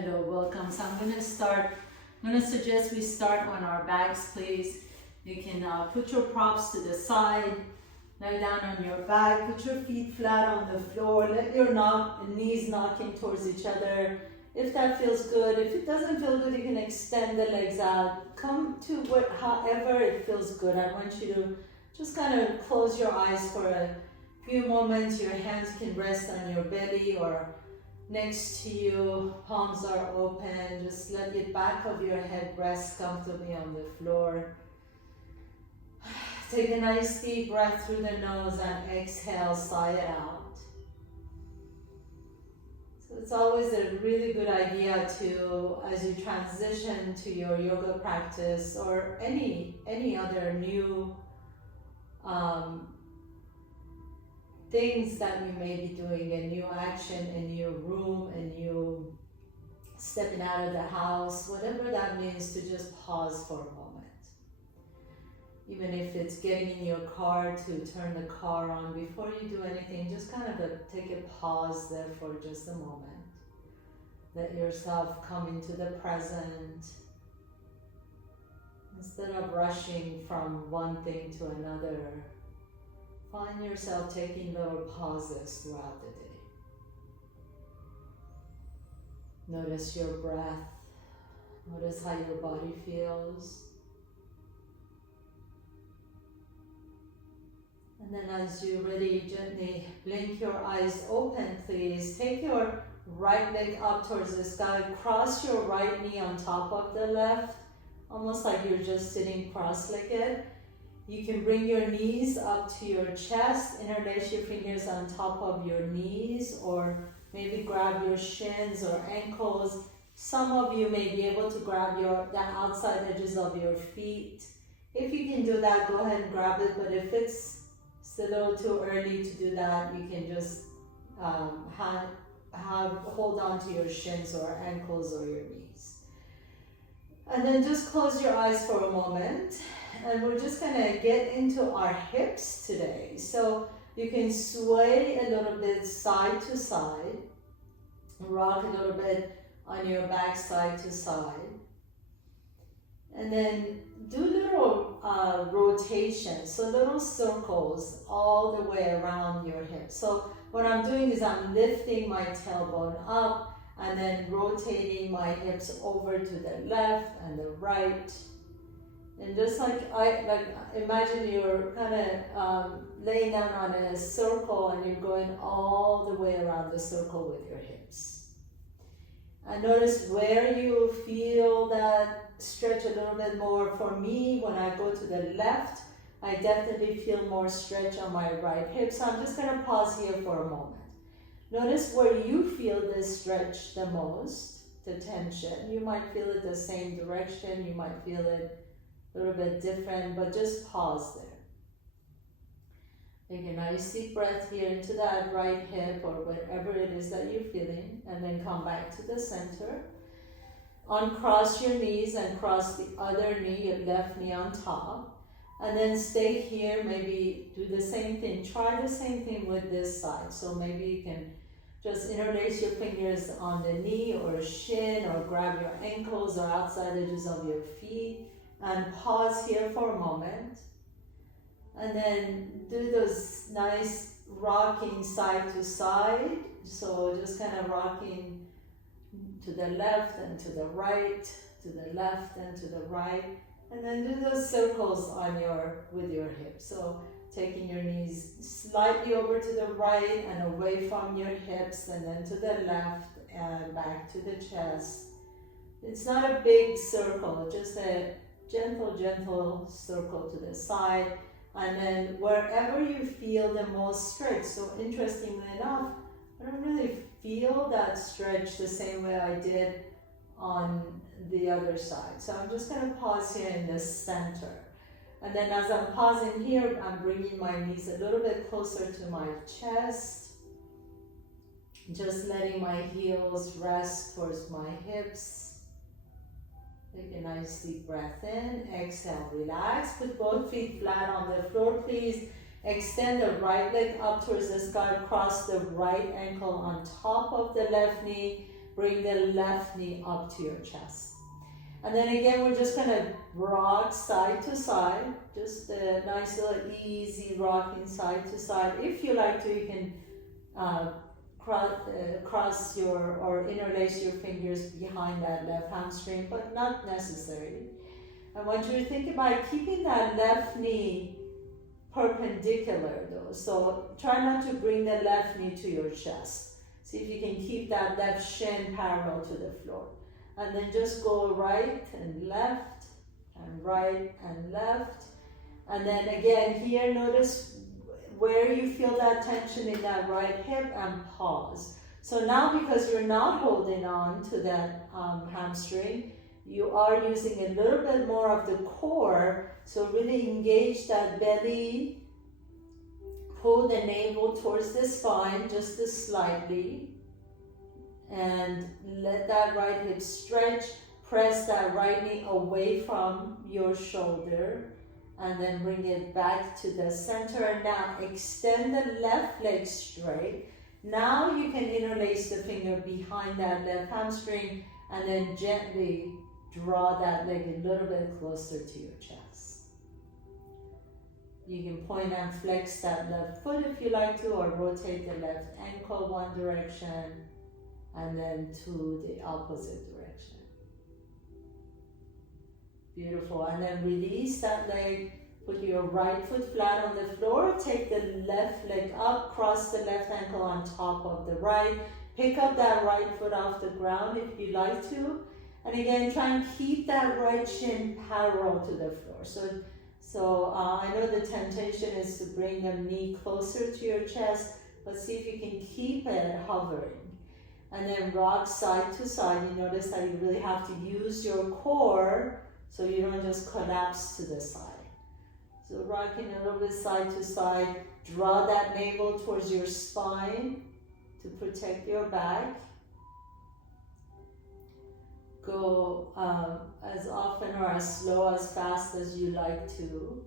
Hello, welcome. So I'm going to suggest we start on our backs, please. You can put your props to the side, lie down on your back, put your feet flat on the floor, let your knees knocking towards each other. If that feels good, if it doesn't feel good, you can extend the legs out. Come to however it feels good. I want you to just kind of close your eyes for a few moments. Your hands can rest on your belly or next to you, palms are open. Just let the back of your head rest comfortably on the floor. Take a nice deep breath through the nose and exhale, sigh it out. So it's always a really good idea to, as you transition to your yoga practice or any other new things that you may be doing, a new action, a new room, a new stepping out of the house, whatever that means, to just pause for a moment. Even if it's getting in your car to turn the car on, before you do anything, just kind of take a pause there for just a moment. Let yourself come into the present instead of rushing from one thing to another. Find yourself taking little pauses throughout the day. Notice your breath. Notice how your body feels. And then as you're ready, gently blink your eyes open, please. Take your right leg up towards the sky. Cross your right knee on top of the left, almost like you're just sitting cross-legged. You can bring your knees up to your chest, interlace your fingers on top of your knees, or maybe grab your shins or ankles. Some of you may be able to grab the outside edges of your feet. If you can do that, go ahead and grab it, but if it's a little too early to do that, you can just hold on to your shins or ankles or your knees. And then just close your eyes for a moment. And we're just gonna get into our hips today. So you can sway a little bit side to side, rock a little bit on your back side to side. And then do little rotations, so little circles all the way around your hips. So what I'm doing is I'm lifting my tailbone up and then rotating my hips over to the left and the right. And just imagine you're kind of laying down on a circle and you're going all the way around the circle with your hips. And notice where you feel that stretch a little bit more. For me, when I go to the left, I definitely feel more stretch on my right hip. So I'm just going to pause here for a moment. Notice where you feel this stretch the most, the tension. You might feel it the same direction, you might feel it a little bit different, but just pause there. Take a nice deep breath here into that right hip or whatever it is that you're feeling, and then come back to the center. Uncross your knees and cross the other knee, your left knee on top. And then stay here, maybe do the same thing. Try the same thing with this side. So maybe you can just interlace your fingers on the knee or shin, or grab your ankles or outside edges of your feet. And pause here for a moment. And then do those nice rocking side to side. So just kind of rocking to the left and to the right, to the left and to the right. And then do those circles with your hips. So taking your knees slightly over to the right and away from your hips, and then to the left and back to the chest. It's not a big circle, just a gentle circle to the side. And then wherever you feel the most stretch. So interestingly enough, I don't really feel that stretch the same way I did on the other side. So I'm just going to pause here in the center. And then as I'm pausing here, I'm bringing my knees a little bit closer to my chest. Just letting my heels rest towards my hips. Take a nice deep breath in, exhale, relax. Put both feet flat on the floor, please. Extend the right leg up towards the sky, cross the right ankle on top of the left knee. bring the left knee up to your chest. And then again, we're just gonna rock side to side, just a nice little easy rocking side to side. If you like to, you can cross your or interlace your fingers behind that left hamstring, but not necessary. I want you to think about keeping that left knee perpendicular though. So try not to bring the left knee to your chest. See if you can keep that left shin parallel to the floor. And then just go right and left and right and left. And then again here, notice where you feel that tension in that right hip and pause. So now because you're not holding on to that hamstring, you are using a little bit more of the core. So really engage that belly, pull the navel towards the spine just slightly. And let that right hip stretch, press that right knee away from your shoulder, and then bring it back to the center. And now extend the left leg straight. Now you can interlace the finger behind that left hamstring and then gently draw that leg a little bit closer to your chest. You can point and flex that left foot if you like to, or rotate the left ankle one direction and then to the opposite direction. Beautiful. And then release that leg. Put your right foot flat on the floor. Take the left leg up. Cross the left ankle on top of the right. Pick up that right foot off the ground if you like to. And again, try and keep that right shin parallel to the floor. So I know the temptation is to bring the knee closer to your chest, but see if you can keep it hovering. And then rock side to side. You notice that you really have to use your core so you don't just collapse to the side. So rocking a little bit side to side. Draw that navel towards your spine to protect your back. Go as often or as slow, as fast as you like to.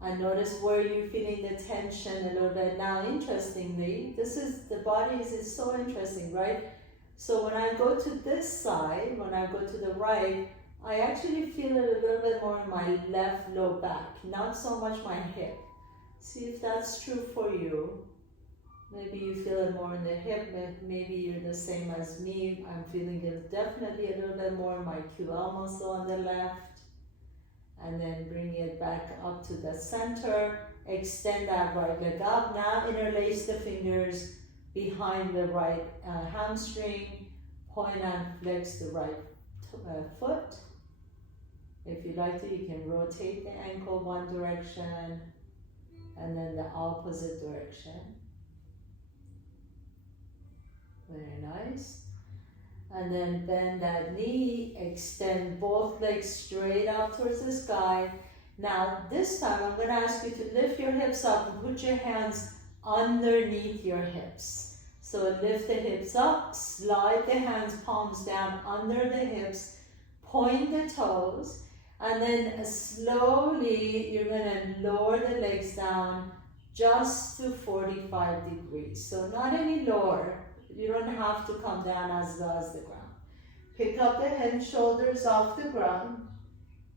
And notice where you're feeling the tension a little bit. Now, interestingly, the body is so interesting, right? So when I go to this side, when I go to the right, I actually feel it a little bit more in my left low back, not so much my hip. See if that's true for you. Maybe you feel it more in the hip, maybe you're the same as me. I'm feeling it definitely a little bit more in my QL muscle on the left. And then bring it back up to the center. Extend that right leg up. Now interlace the fingers behind the right hamstring. Point and flex the right foot. If you like to, you can rotate the ankle one direction and then the opposite direction. Very nice. And then bend that knee, extend both legs straight up towards the sky. Now this time I'm going to ask you to lift your hips up and put your hands underneath your hips. So lift the hips up, slide the hands, palms down under the hips, point the toes, and then slowly you're going to lower the legs down just to 45 degrees. So not any lower. You don't have to come down as low as the ground. Pick up the head and shoulders off the ground.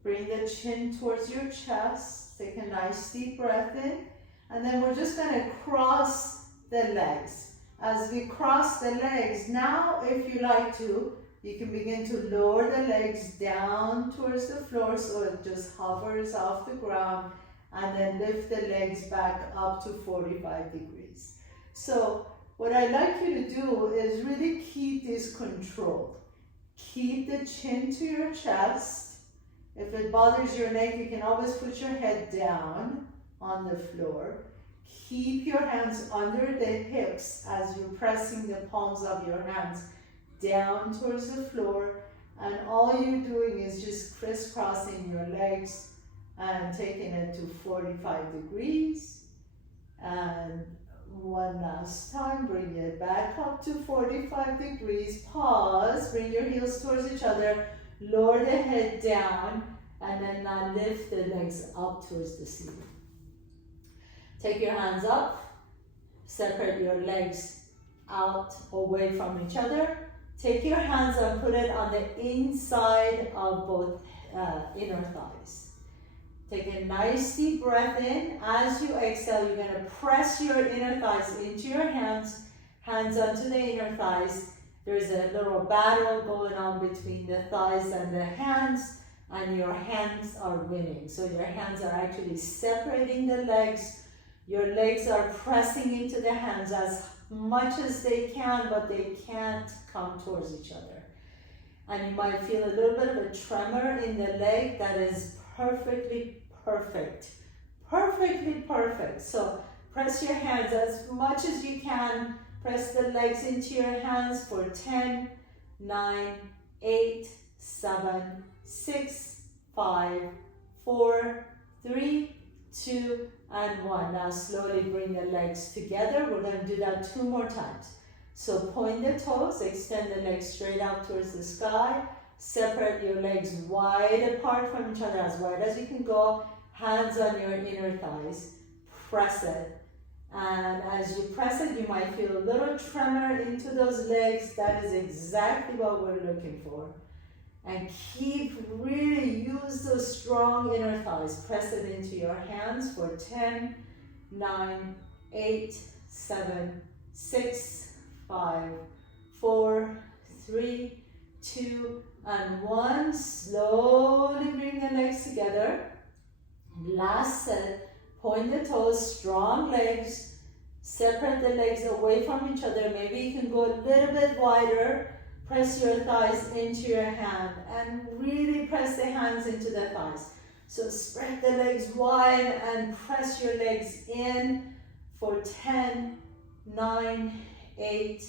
Bring the chin towards your chest. Take a nice deep breath in. And then we're just going to cross the legs. As we cross the legs, now if you like to, you can begin to lower the legs down towards the floor so it just hovers off the ground. And then lift the legs back up to 45 degrees. So what I'd like you to do is really keep this controlled. Keep the chin to your chest. If it bothers your neck, you can always put your head down on the floor. Keep your hands under the hips as you're pressing the palms of your hands down towards the floor. And all you're doing is just crisscrossing your legs and taking it to 45 degrees. And one last time, bring it back up to 45 degrees. Pause, bring your heels towards each other, lower the head down, and then now lift the legs up towards the ceiling. Take your hands up, separate your legs out away from each other, Take your hands and put it on the inside of both inner thighs. Take a nice deep breath in. As you exhale, you're going to press your inner thighs into your hands, hands onto the inner thighs. There's a little battle going on between the thighs and the hands, and your hands are winning. So your hands are actually separating the legs. Your legs are pressing into the hands as much as they can, but they can't come towards each other. And you might feel a little bit of a tremor in the leg. That is perfectly perfect. Perfectly perfect. So press your hands as much as you can. Press the legs into your hands for 10, 9, 8, 7, 6, 5, 4, 3, 2, and 1. Now slowly bring the legs together. We're going to do that 2 more times. So point the toes, extend the legs straight out towards the sky. Separate your legs wide apart from each other, as wide as you can go. Hands on your inner thighs. Press it. And as you press it, you might feel a little tremor into those legs. That is exactly what we're looking for. And really use those strong inner thighs. Press it into your hands for 10, 9, 8, 7, 6, 5, 4, 3, 2, and 1. Slowly bring the legs together. Last set. Point the toes, strong legs. Separate the legs away from each other. Maybe you can go a little bit wider. Press your thighs into your hand and really press the hands into the thighs. So spread the legs wide and press your legs in for 10, 9, 8,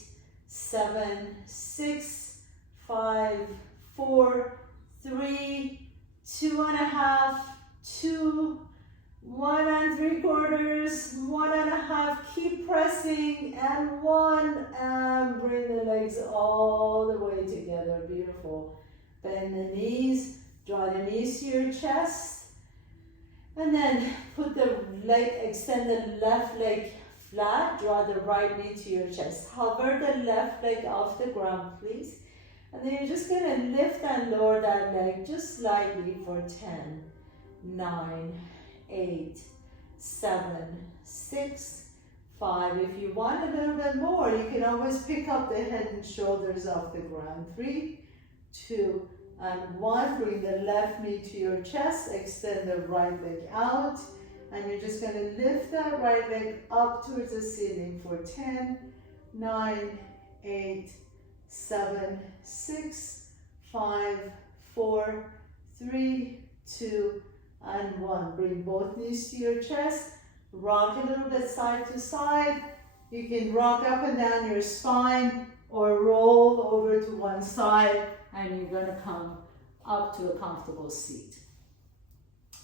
7, 6, 5, 4, 3, 2.5, 2, 1 3/4, 1.5, keep pressing, and 1, and bring the legs all the way together. Beautiful. Bend the knees, draw the knees to your chest, and then put the leg, extend the left leg flat, draw the right knee to your chest. Hover the left leg off the ground, please. And then you're just going to lift and lower that leg just slightly for 10, 9, 8, 7, 6, 5. If you want a little bit more, you can always pick up the head and shoulders off the ground. 3, 2, and 1. Bring the left knee to your chest. Extend the right leg out. And you're just going to lift that right leg up towards the ceiling for 10, 9, 8, 7, 6, 5, 4, 3, 2, and 1. Bring both knees to your chest. Rock a little bit side to side. You can rock up and down your spine or roll over to one side, and you're going to come up to a comfortable seat.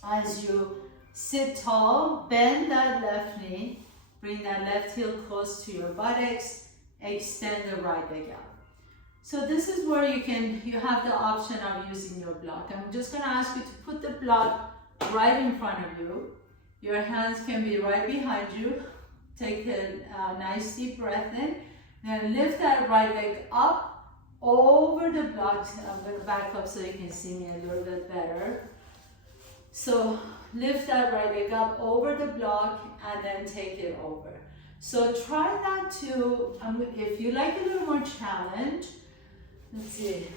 As you sit tall, bend that left knee. Bring that left heel close to your buttocks. Extend the right leg out. So this is where you have the option of using your block. I'm just going to ask you to put the block right in front of you. Your hands can be right behind you. Take a nice deep breath in. Then lift that right leg up over the block. I'm going to back up so you can see me a little bit better. So lift that right leg up over the block and then take it over. So try not to, if you like a little more challenge, let's see,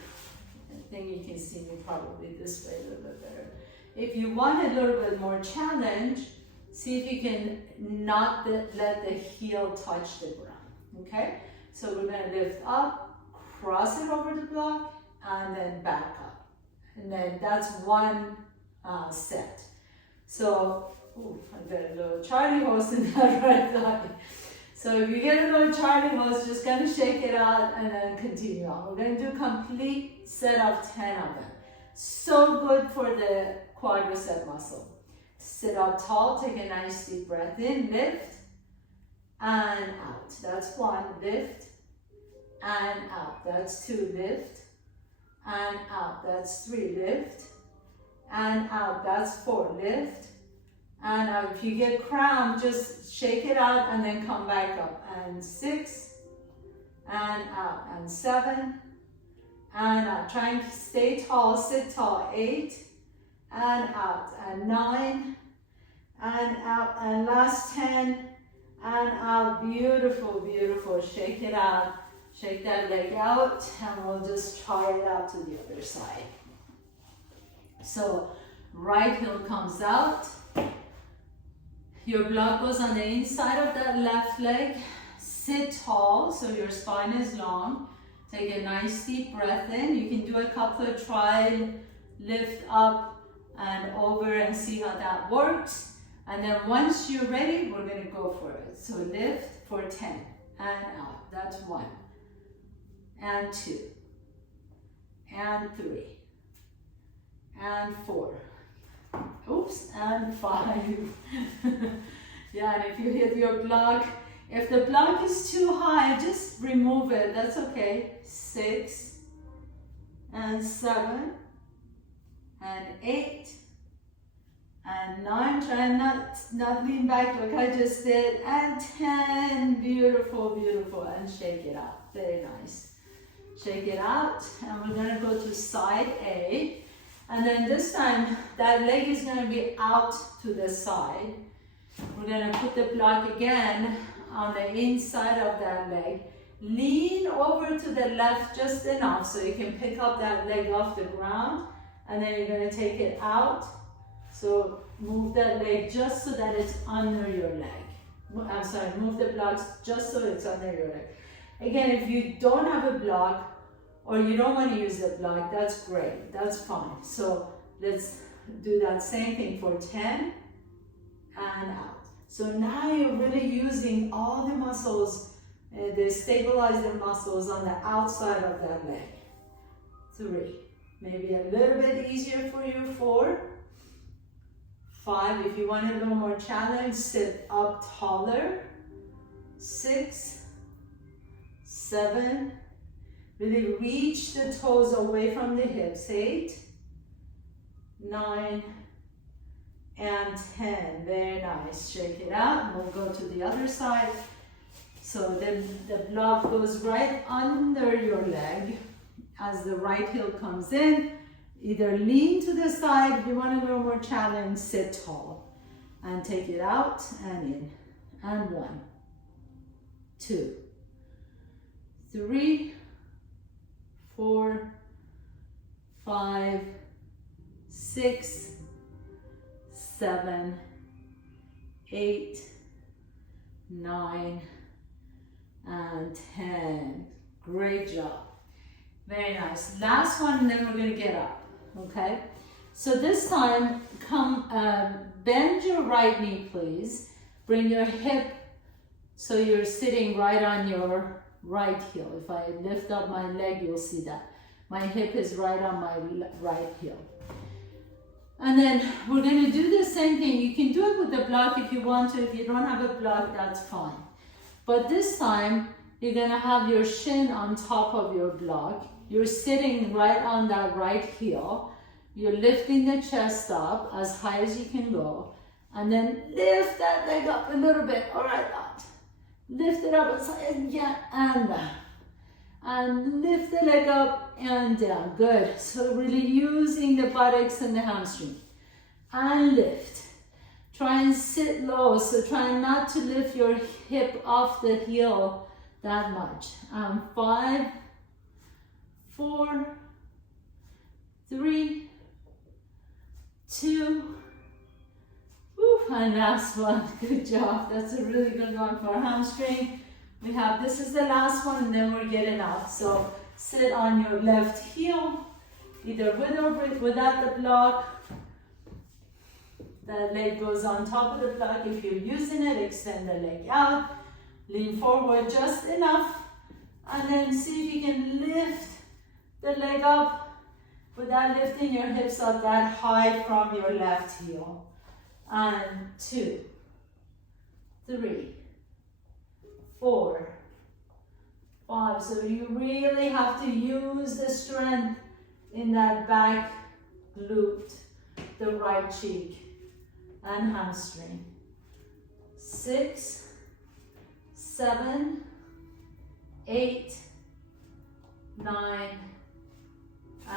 I think you can see me probably this way a little bit better. If you want a little bit more challenge, see if you can not let the heel touch the ground, okay? So we're gonna lift up, cross it over the block, and then back up. And then that's one set. So, I got a little Charlie horse in that right thigh. So if you get a little Charlie horse, just gonna shake it out and then continue on. We're gonna do complete set of 10 of them. So good for the quadricep muscle. Sit up tall, take a nice deep breath in, lift, and out. That's 1, lift, and out. That's 2, lift, and out. That's 3, lift, and out. That's 4, lift, and out. If you get cramped, just shake it out and then come back up. And 6, and out. And 7, and out. Try and stay tall, sit tall. 8 and out, and 9 and out, and last 10 and out. Beautiful, beautiful. Shake it out. Shake that leg out, and we'll just try it out to the other side. So right heel comes out. Your block goes on the inside of that left leg. Sit tall so your spine is long. Take a nice deep breath in. You can do a couple of try, lift up and over and see how that works. And then once you're ready, we're going to go for it. So lift for 10 and out. That's 1 and 2 and 3 and 4. Oops, and 5. Yeah, and if you hit your block, if the block is too high, just remove it. That's okay. 6 and 7 and 8 and 9. Try and not lean back like I just did. And 10. Beautiful, beautiful. And shake it out. Very nice. Shake it out. And we're going to go to side A. And then this time, that leg is going to be out to the side. We're going to put the block again on the inside of that leg. Lean over to the left just enough so you can pick up that leg off the ground. And then you're going to take it out. So move that leg just so that it's under your leg. I'm sorry, move the blocks just so it's under your leg. Again, if you don't have a block, or you don't want to use the block, that's great, that's fine. So let's do that same thing for 10 and out. So now you're really using all the muscles, the stabilizer muscles on the outside of that leg. 3, maybe a little bit easier for you. 4, 5, if you want a little more challenge, sit up taller. 6, 7, really reach the toes away from the hips. 8, 9, and 10. Very nice. Shake it out. We'll go to the other side. So then the block goes right under your leg as the right heel comes in. Either lean to the side if you want a little more challenge, sit tall. And take it out and in. And 1, 2, 3, 4, 5, 6, 7, 8, 9, and 10. Great job. Very nice. Last one, and then we're going to get up. Okay? So this time, bend your right knee, please. Bring your hip so you're sitting right on your right heel. If I lift up my leg, you'll see that. My hip is right on my right heel. And then we're going to do the same thing. You can do it with the block if you want to. If you don't have a block, that's fine. But this time, you're going to have your shin on top of your block. You're sitting right on that right heel. You're lifting the chest up as high as you can go. And then lift that leg up a little bit. All right, out. Lift it up as high as you can and down. And lift the leg up and down. Good. So really using the buttocks and the hamstring. And lift. Try and sit low. So try not to lift your hip off the heel that much. 5, 4, 3, 2, and last one. Good job. That's a really good one for hamstring. We have, this is the last one, and then we're getting up. So sit on your left heel, either with or without the block. The leg goes on top of the block. If you're using it, extend the leg out. Lean forward just enough. And then see if you can lift the leg up without lifting your hips up that high from your left heel. And 2, 3, 4, 5. So you really have to use the strength in that back glute, the right cheek and hamstring. 6, 7, 8, 9,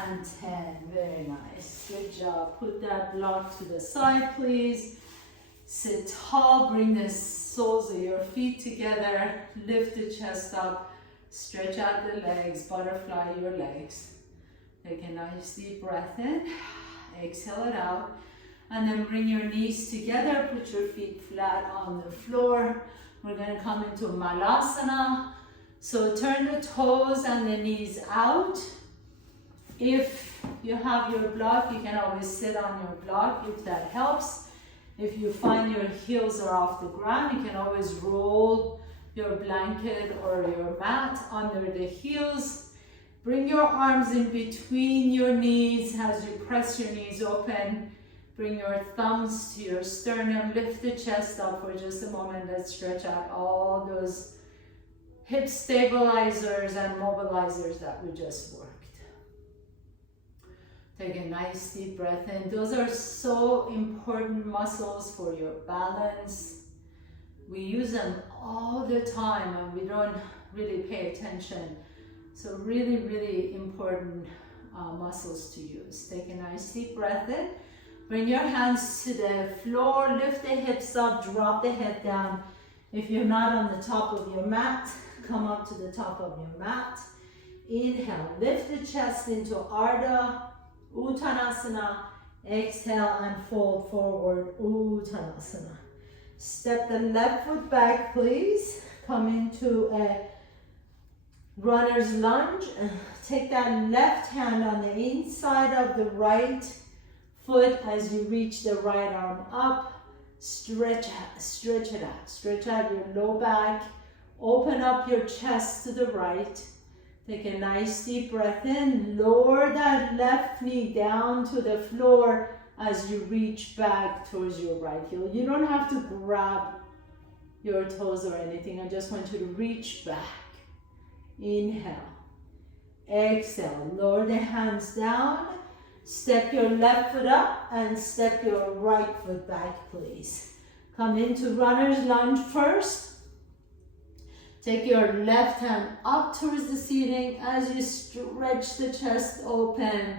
and 10. Very nice. Good job. Put that block to the side, please. Sit tall. Bring the soles of your feet together. Lift the chest up. Stretch out the legs. Butterfly your legs. Take a nice deep breath in. Exhale it out. And then bring your knees together. Put your feet flat on the floor. We're going to come into Malasana. So turn the toes and the knees out. If you have your block, you can always sit on your block if that helps. If you find your heels are off the ground, you can always roll your blanket or your mat under the heels. Bring your arms in between your knees as you press your knees open. Bring your thumbs to your sternum. Lift the chest up for just a moment. Let's stretch out all those hip stabilizers and mobilizers that we just worked. Take a nice deep breath in. Those are so important muscles for your balance. We use them all the time and we don't really pay attention. So really, really important muscles to use. Take a nice deep breath in. Bring your hands to the floor. Lift the hips up. Drop the head down. If you're not on the top of your mat, come up to the top of your mat. Inhale. Lift the chest into Ardha Uttanasana. Exhale and fold forward, Uttanasana. Step the left foot back, please. Come into a runner's lunge. Take that left hand on the inside of the right foot as you reach the right arm up. Stretch it out. Stretch out your low back. Open up your chest to the right. Take a nice deep breath in. Lower that left knee down to the floor as you reach back towards your right heel. You don't have to grab your toes or anything. I just want you to reach back. Inhale. Exhale. Lower the hands down. Step your left foot up and step your right foot back, please. Come into runner's lunge first. Take your left hand up towards the ceiling as you stretch the chest open.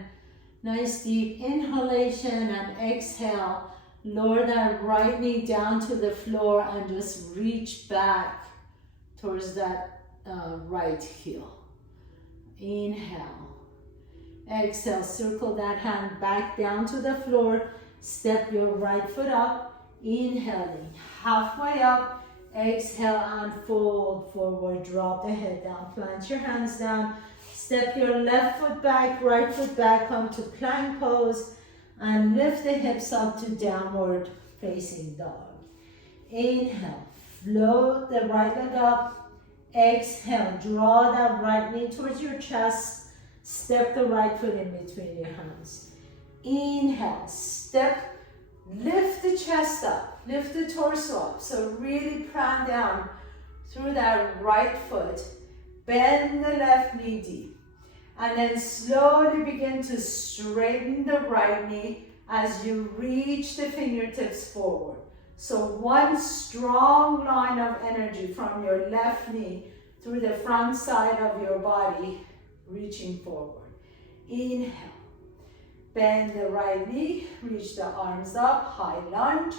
Nice deep inhalation and exhale. Lower that right knee down to the floor and just reach back towards that right heel. Inhale. Exhale, circle that hand back down to the floor. Step your right foot up. Inhaling, halfway up. Exhale and fold forward. Drop the head down. Plant your hands down. Step your left foot back, right foot back. Come to plank pose. And lift the hips up to downward facing dog. Inhale, float the right leg up. Exhale, draw that right knee towards your chest. Step the right foot in between your hands. Inhale, step, lift the chest up, lift the torso up. So really plant down through that right foot. Bend the left knee deep. And then slowly begin to straighten the right knee as you reach the fingertips forward. So one strong line of energy from your left knee through the front side of your body, reaching forward. Inhale. Bend the right knee, reach the arms up, high lunge.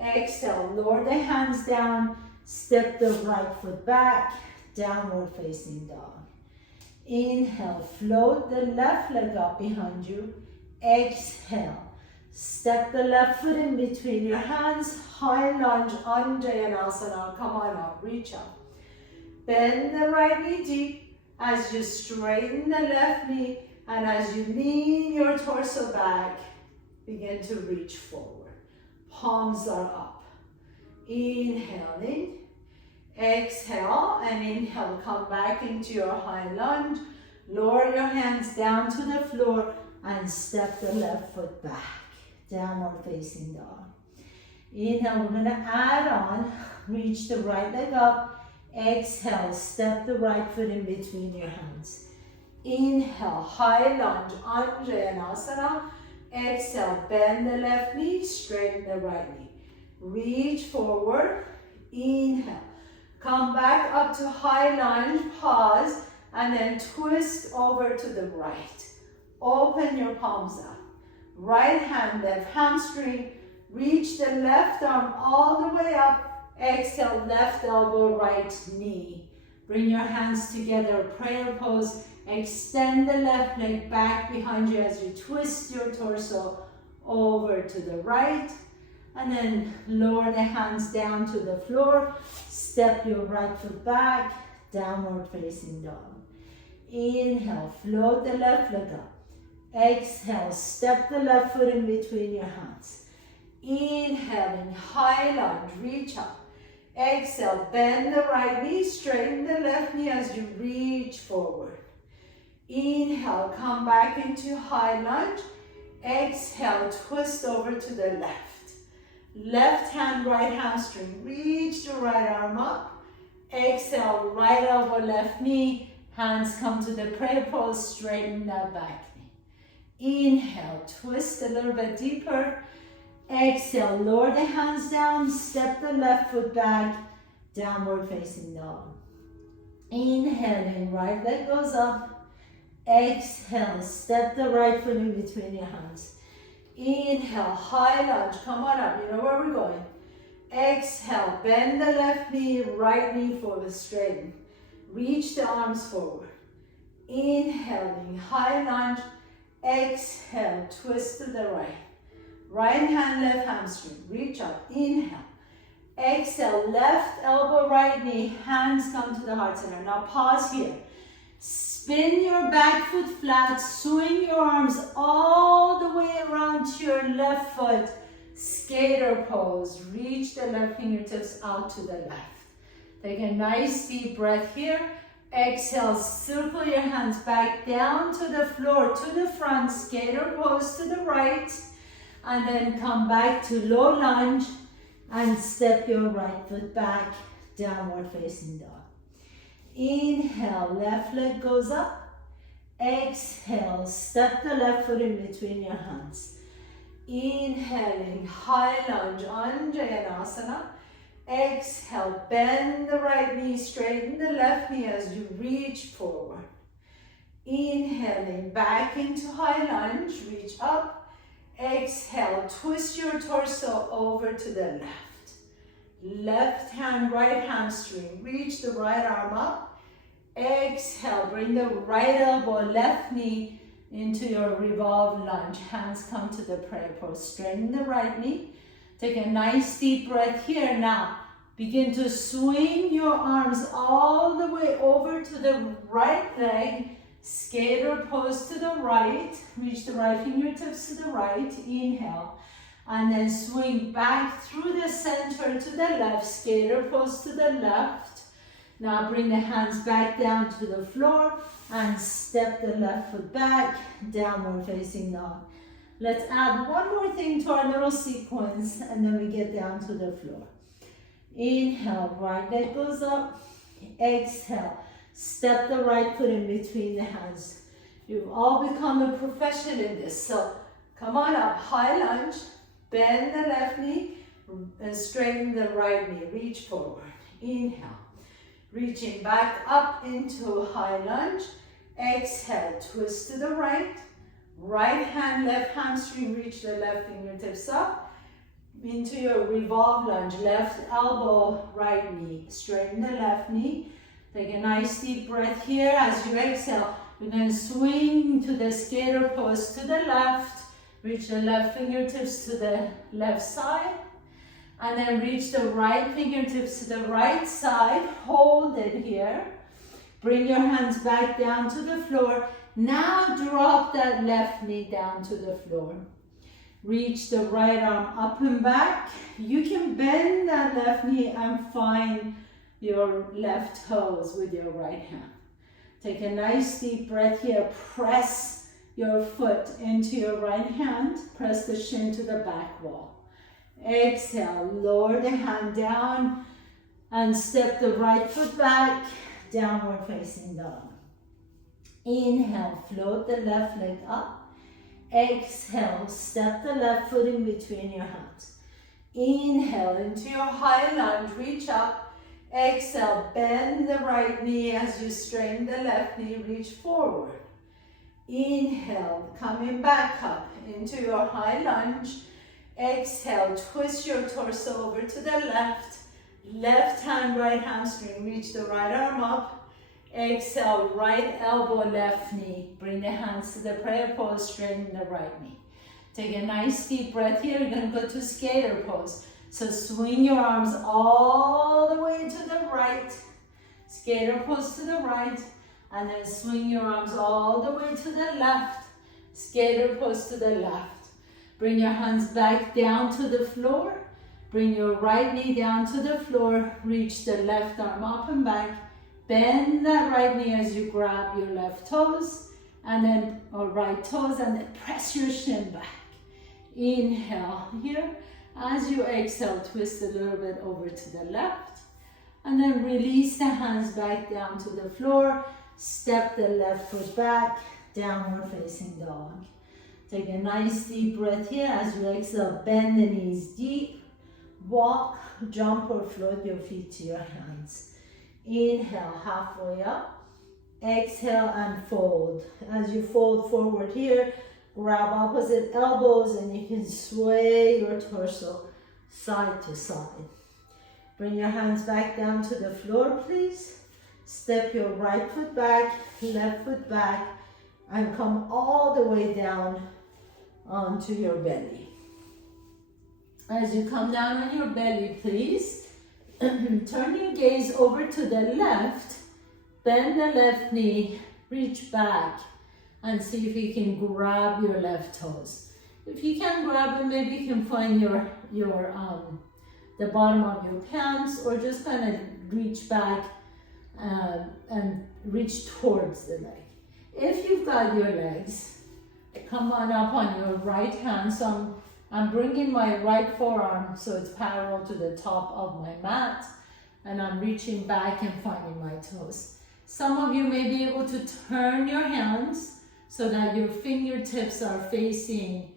Exhale, lower the hands down, step the right foot back, downward facing dog. Inhale, float the left leg up behind you. Exhale, step the left foot in between your hands, high lunge, Anjayanasana, come on up, reach up. Bend the right knee deep as you straighten the left knee, and as you lean your torso back, begin to reach forward. Palms are up. Inhaling. Exhale and inhale, come back into your high lunge. Lower your hands down to the floor and step the left foot back. Downward facing dog. Inhale, we're gonna add on. Reach the right leg up. Exhale, step the right foot in between your hands. Inhale, high lunge, Anjayanasana. Exhale, bend the left knee, straighten the right knee. Reach forward. Inhale. Come back up to high lunge, pause, and then twist over to the right. open your palms up. Right hand, left hamstring. Reach the left arm all the way up. Exhale, left elbow, right knee. Bring your hands together, prayer pose. Extend the left leg back behind you as you twist your torso over to the right. And then lower the hands down to the floor. Step your right foot back, downward facing dog. Inhale, float the left leg up. Exhale, step the left foot in between your hands. Inhaling, high lunge, reach up. Exhale, bend the right knee, straighten the left knee as you reach forward. Inhale, come back into high lunge. Exhale, twist over to the left. Left hand, right hamstring. Reach the right arm up. Exhale, right elbow, left knee. Hands come to the prayer pose, straighten that back knee. Inhale, twist a little bit deeper. Exhale, lower the hands down, step the left foot back, downward facing dog. Inhaling, right leg goes up. Exhale, step the right foot in between your hands. Inhale, high lunge, come on up, you know where we're going. Exhale, bend the left knee, right knee forward, straighten. Reach the arms forward. Inhaling, high lunge. Exhale, twist to the right. Right hand, left hamstring, reach up, inhale. Exhale, left elbow, right knee, hands come to the heart center. Now pause here. Spin your back foot flat, swing your arms all the way around to your left foot. Skater pose, reach the left fingertips out to the left. Take a nice deep breath here. Exhale, circle your hands back down to the floor, to the front, skater pose to the right. And then come back to low lunge and step your right foot back, downward facing dog. Inhale, left leg goes up. Exhale, step the left foot in between your hands. Inhaling, high lunge, Anjayanasana. Exhale, bend the right knee, straighten the left knee as you reach forward. Inhaling, back into high lunge, reach up. Exhale, twist your torso over to the left. Left hand, right hamstring, reach the right arm up. Exhale, bring the right elbow, left knee into your revolve lunge. Hands come to the prayer pose. Straighten the right knee. Take a nice deep breath here. Now, begin to swing your arms all the way over to the right leg. Skater pose to the right. Reach the right fingertips to the right. Inhale. And then swing back through the center to the left. Skater pose to the left. Now bring the hands back down to the floor and step the left foot back, downward facing dog. Let's add one more thing to our little sequence and then we get down to the floor. Inhale, right leg goes up. Exhale, step the right foot in between the hands. You've all become a professional in this. So come on up, high lunge, bend the left knee, and straighten the right knee, reach forward. Inhale, reaching back up into high lunge. Exhale, twist to the right. Right hand, left hamstring, reach the left fingertips up. Into your revolve lunge, left elbow, right knee. Straighten the left knee. Take a nice deep breath here. As you exhale, you're going to swing to the skater pose to the left. Reach the left fingertips to the left side. And then reach the right fingertips to the right side. Hold it here. Bring your hands back down to the floor. Now drop that left knee down to the floor. Reach the right arm up and back. You can bend that left knee and find your left toes with your right hand. Take a nice deep breath here. Press your foot into your right hand. Press the shin to the back wall. Exhale, lower the hand down and step the right foot back, downward facing dog. Inhale, float the left leg up. Exhale, step the left foot in between your hands. Inhale into your high lunge, reach up. Exhale, bend the right knee as you straighten the left knee, reach forward. Inhale, coming back up into your high lunge. Exhale, twist your torso over to the left. Left hand, right hamstring, reach the right arm up. Exhale, right elbow, left knee. Bring the hands to the prayer pose, straighten the right knee. Take a nice deep breath here. You're gonna go to skater pose. So swing your arms all the way to the right. Skater pose to the right. And then swing your arms all the way to the left. Skater pose to the left. Bring your hands back down to the floor. Bring your right knee down to the floor. Reach the left arm up and back. Bend that right knee as you grab your left toes. And then, or right toes, and then press your shin back. Inhale here. As you exhale, twist a little bit over to the left. And then release the hands back down to the floor. Step the left foot back, downward facing dog. Take a nice deep breath here. As you exhale, bend the knees deep. Walk, jump or float your feet to your hands. Inhale, halfway up. Exhale and fold. As you fold forward here, grab opposite elbows and you can sway your torso side to side. Bring your hands back down to the floor, please. Step your right foot back, left foot back, and come all the way down onto your belly. As you come down on your belly, please, turn your gaze over to the left, bend the left knee, reach back, and see if you can grab your left toes. If you can't grab them, maybe you can find the bottom of your pants, or just kind of reach back and reach towards the leg. If you've got your legs, come on up on your right hand. So I'm bringing my right forearm so it's parallel to the top of my mat, and I'm reaching back and finding my toes. Some of you may be able to turn your hands so that your fingertips are facing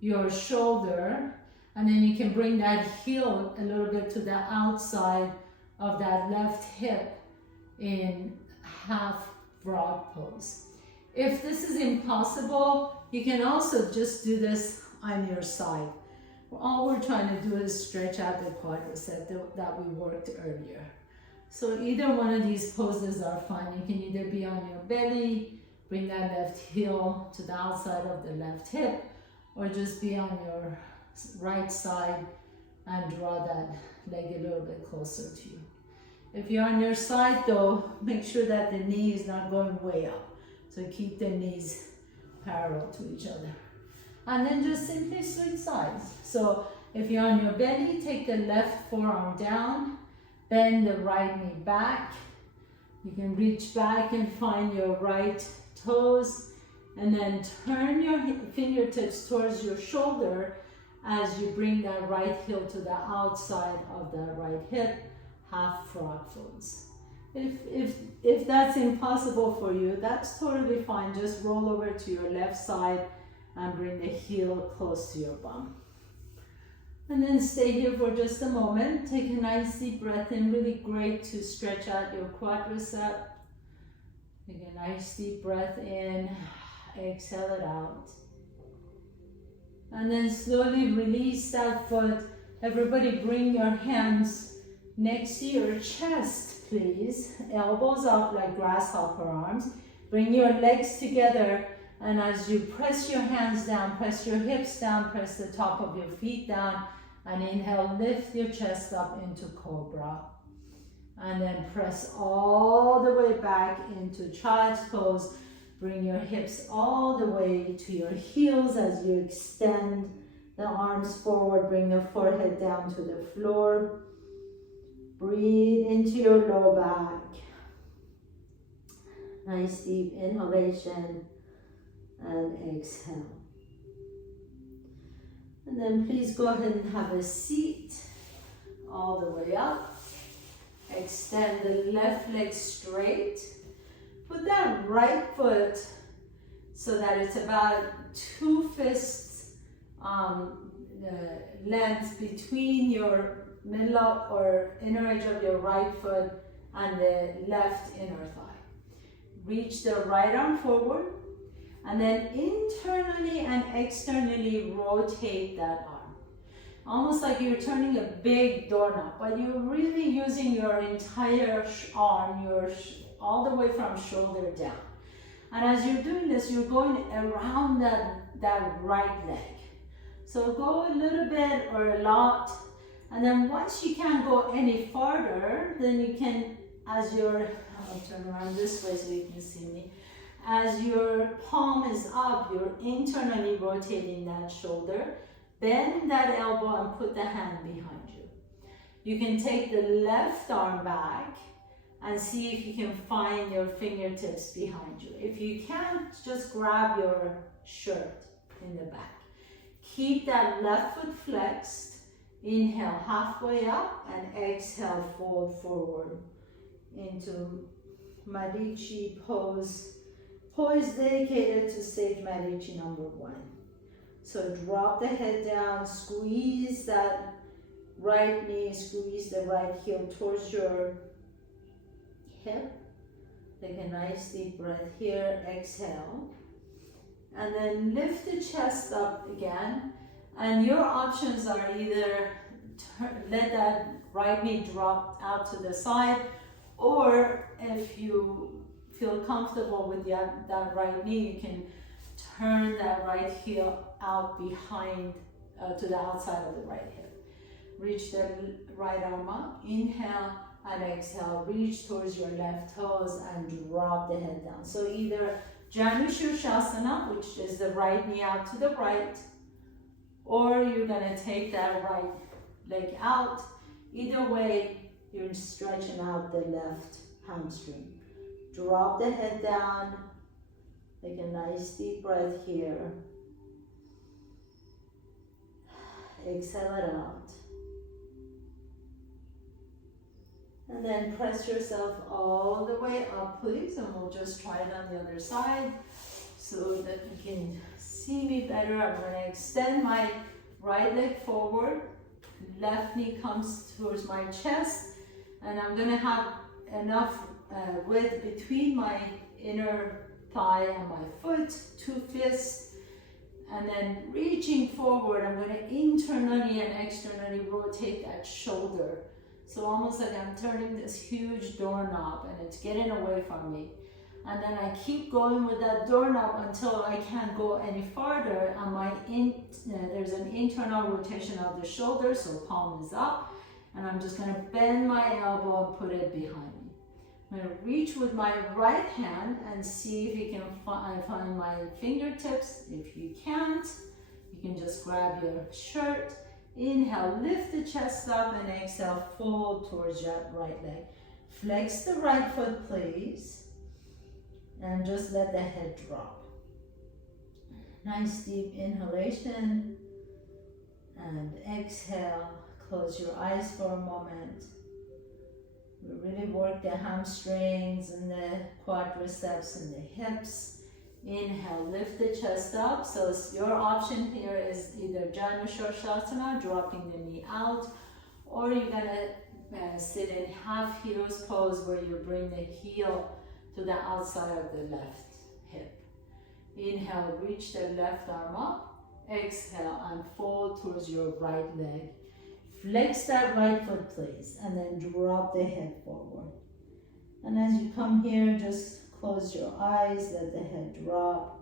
your shoulder, and then you can bring that heel a little bit to the outside of that left hip in half frog pose. If this is impossible, you can also just do this on your side. All we're trying to do is stretch out the quadricep that we worked earlier. So either one of these poses are fine. You can either be on your belly, bring that left heel to the outside of the left hip, or just be on your right side and draw that leg a little bit closer to you. If you're on your side though, make sure that the knee is not going way up. So keep the knees parallel to each other. And then just simply switch sides. So if you're on your belly, take the left forearm down, bend the right knee back. You can reach back and find your right toes, and then turn your fingertips towards your shoulder as you bring that right heel to the outside of that right hip, half frog pose. If that's impossible for you, that's totally fine. Just roll over to your left side and bring the heel close to your bum. And then stay here for just a moment. Take a nice deep breath in. Really great to stretch out your quadricep. Take a nice deep breath in. Exhale it out. And then slowly release that foot. Everybody bring your hands next to your chest, please. Elbows up like grasshopper arms. Bring your legs together, and as you press your hands down, press your hips down, press the top of your feet down, and inhale, lift your chest up into cobra. And then press all the way back into child's pose. Bring your hips all the way to your heels as you extend the arms forward. Bring the forehead down to the floor. Breathe into your low back. Nice deep inhalation and exhale. And then please go ahead and have a seat all the way up. Extend the left leg straight. Put that right foot so that it's about 2 fists length between your middle or inner edge of your right foot and the left inner thigh. Reach the right arm forward. And then internally and externally rotate that arm. Almost like you're turning a big doorknob, but you're really using your entire arm, all the way from shoulder down. And as you're doing this, you're going around that right leg. So go a little bit or a lot, and then once you can't go any farther, then you can, I'll turn around this way so you can see me. As your palm is up, you're internally rotating that shoulder. Bend that elbow and put the hand behind you. You can take the left arm back and see if you can find your fingertips behind you. If you can't, just grab your shirt in the back. Keep that left foot flexed. Inhale halfway up and exhale, fold forward into Marichi pose. Pose dedicated to stage Marichi number 1. So drop the head down, squeeze that right knee, squeeze the right heel towards your hip. Take a nice deep breath here, exhale. And then lift the chest up again. And your options are either let that right knee drop out to the side, or if you feel comfortable with that right knee, you can turn that right heel out behind to the outside of the right hip. Reach the right arm up, inhale and exhale, reach towards your left toes and drop the head down. So either Janushirshasana, which is the right knee out to the right, or you're gonna take that right leg out. Either way, you're stretching out the left hamstring. Drop the head down, take a nice deep breath here. Exhale it out. And then press yourself all the way up, please, and we'll just try it on the other side so that you can see me better. I'm going to extend my right leg forward, left knee comes towards my chest, and I'm going to have enough width between my inner thigh and my foot, 2 fists, and then reaching forward, I'm going to internally and externally rotate that shoulder. So almost like I'm turning this huge doorknob and it's getting away from me. And then I keep going with that doorknob until I can't go any farther, and there's an internal rotation of the shoulder, so palm is up, and I'm just going to bend my elbow and put it behind me. I'm going to reach with my right hand and see if you can find my fingertips. If you can't, you can just grab your shirt. Inhale, lift the chest up, and exhale, fold towards that right leg. Flex the right foot, please. And just let the head drop. Nice deep inhalation and exhale. Close your eyes for a moment. We really work the hamstrings and the quadriceps and the hips. Inhale, lift the chest up. So your option here is either Janushirshasana, dropping the knee out, or you're gonna sit in half heels pose where you bring the heel to the outside of the left hip. Inhale, reach the left arm up. Exhale and fold towards your right leg. Flex that right foot, please, and then drop the head forward. And as you come here, just close your eyes, let the head drop.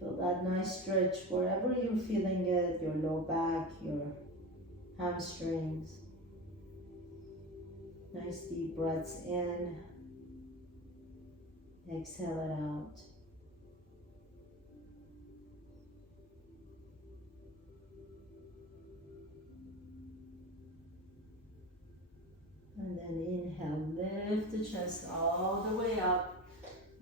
Feel that nice stretch wherever you're feeling it, your low back, your hamstrings. Nice deep breaths in. Exhale it out. And then inhale, lift the chest all the way up.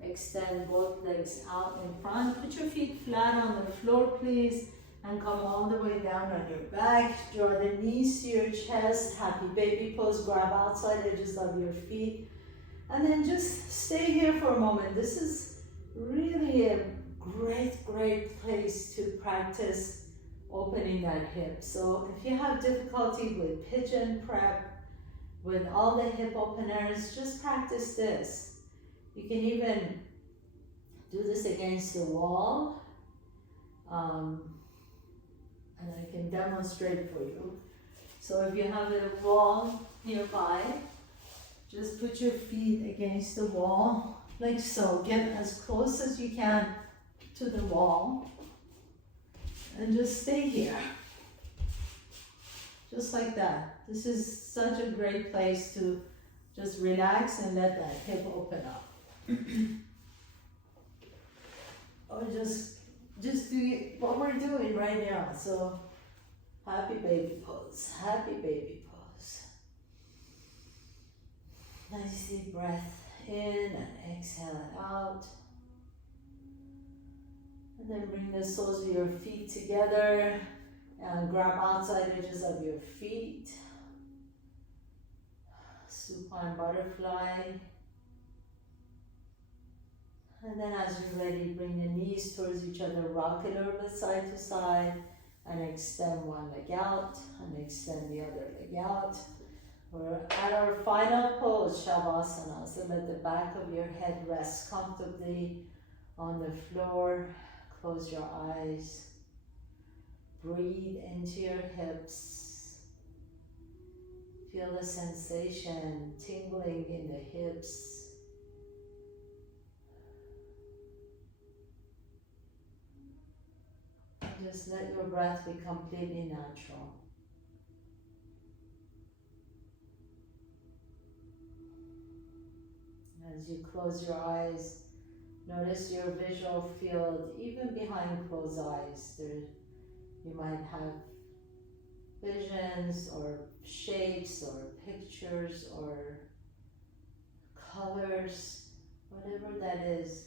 Extend both legs out in front. Put your feet flat on the floor, please. And come all the way down on your back. Draw the knees to your chest. Happy baby pose. Grab outside edges of your feet. And then just stay here for a moment. This is really a great place to practice opening that hip. So if you have difficulty with pigeon prep, with all the hip openers, just practice this. You can even Do this against the wall. And I can demonstrate for you. So if you have a wall nearby, just put your feet against the wall, like so. Get as close as you can to the wall. And just stay here. Just like that. This is such a great place to just relax and let that hip open up. Or just do what we're doing right now. So happy baby pose, happy baby pose. Nice deep breath in and exhale it out. And then bring the soles of your feet together and grab outside edges of your feet. Supine butterfly. And then as you're ready, bring the knees towards each other, rock it a little bit side to side, and extend one leg out, and extend the other leg out. We're at our final pose, Shavasana. So let the back of your head rest comfortably on the floor. Close your eyes. Breathe into your hips. Feel the sensation tingling in the hips. Just let your breath be completely natural. As you close your eyes, notice your visual field, even behind closed eyes. You might have visions or shapes or pictures or colors, whatever that is.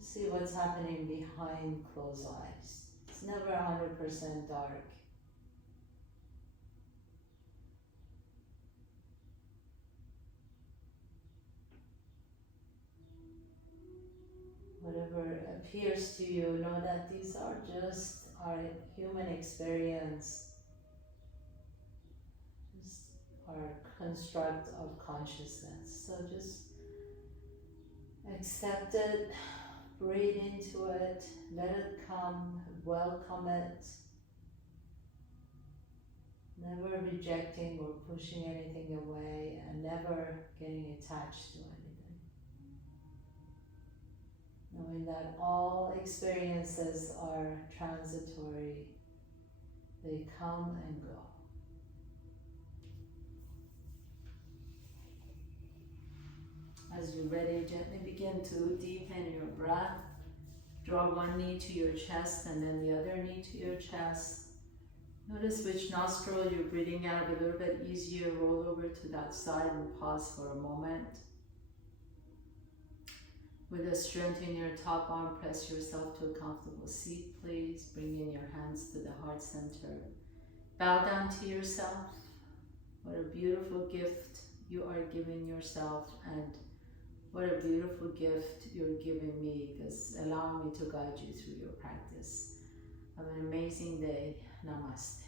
See what's happening behind closed eyes. It's never 100% dark. Whatever appears to you, know that these are just our human experience, just our construct of consciousness. So just accept it. Breathe into it, let it come, welcome it. Never rejecting or pushing anything away, and never getting attached to anything. Knowing that all experiences are transitory, they come and go. As you're ready, gently begin to deepen your breath. Draw one knee to your chest and then the other knee to your chest. Notice which nostril you're breathing out a little bit easier. Roll over to that side and pause for a moment. With a strength in your top arm, press yourself to a comfortable seat, please. Bring in your hands to the heart center. Bow down to yourself. What a beautiful gift you are giving yourself, and what a beautiful gift you're giving me, because allowing me to guide you through your practice. Have an amazing day. Namaste.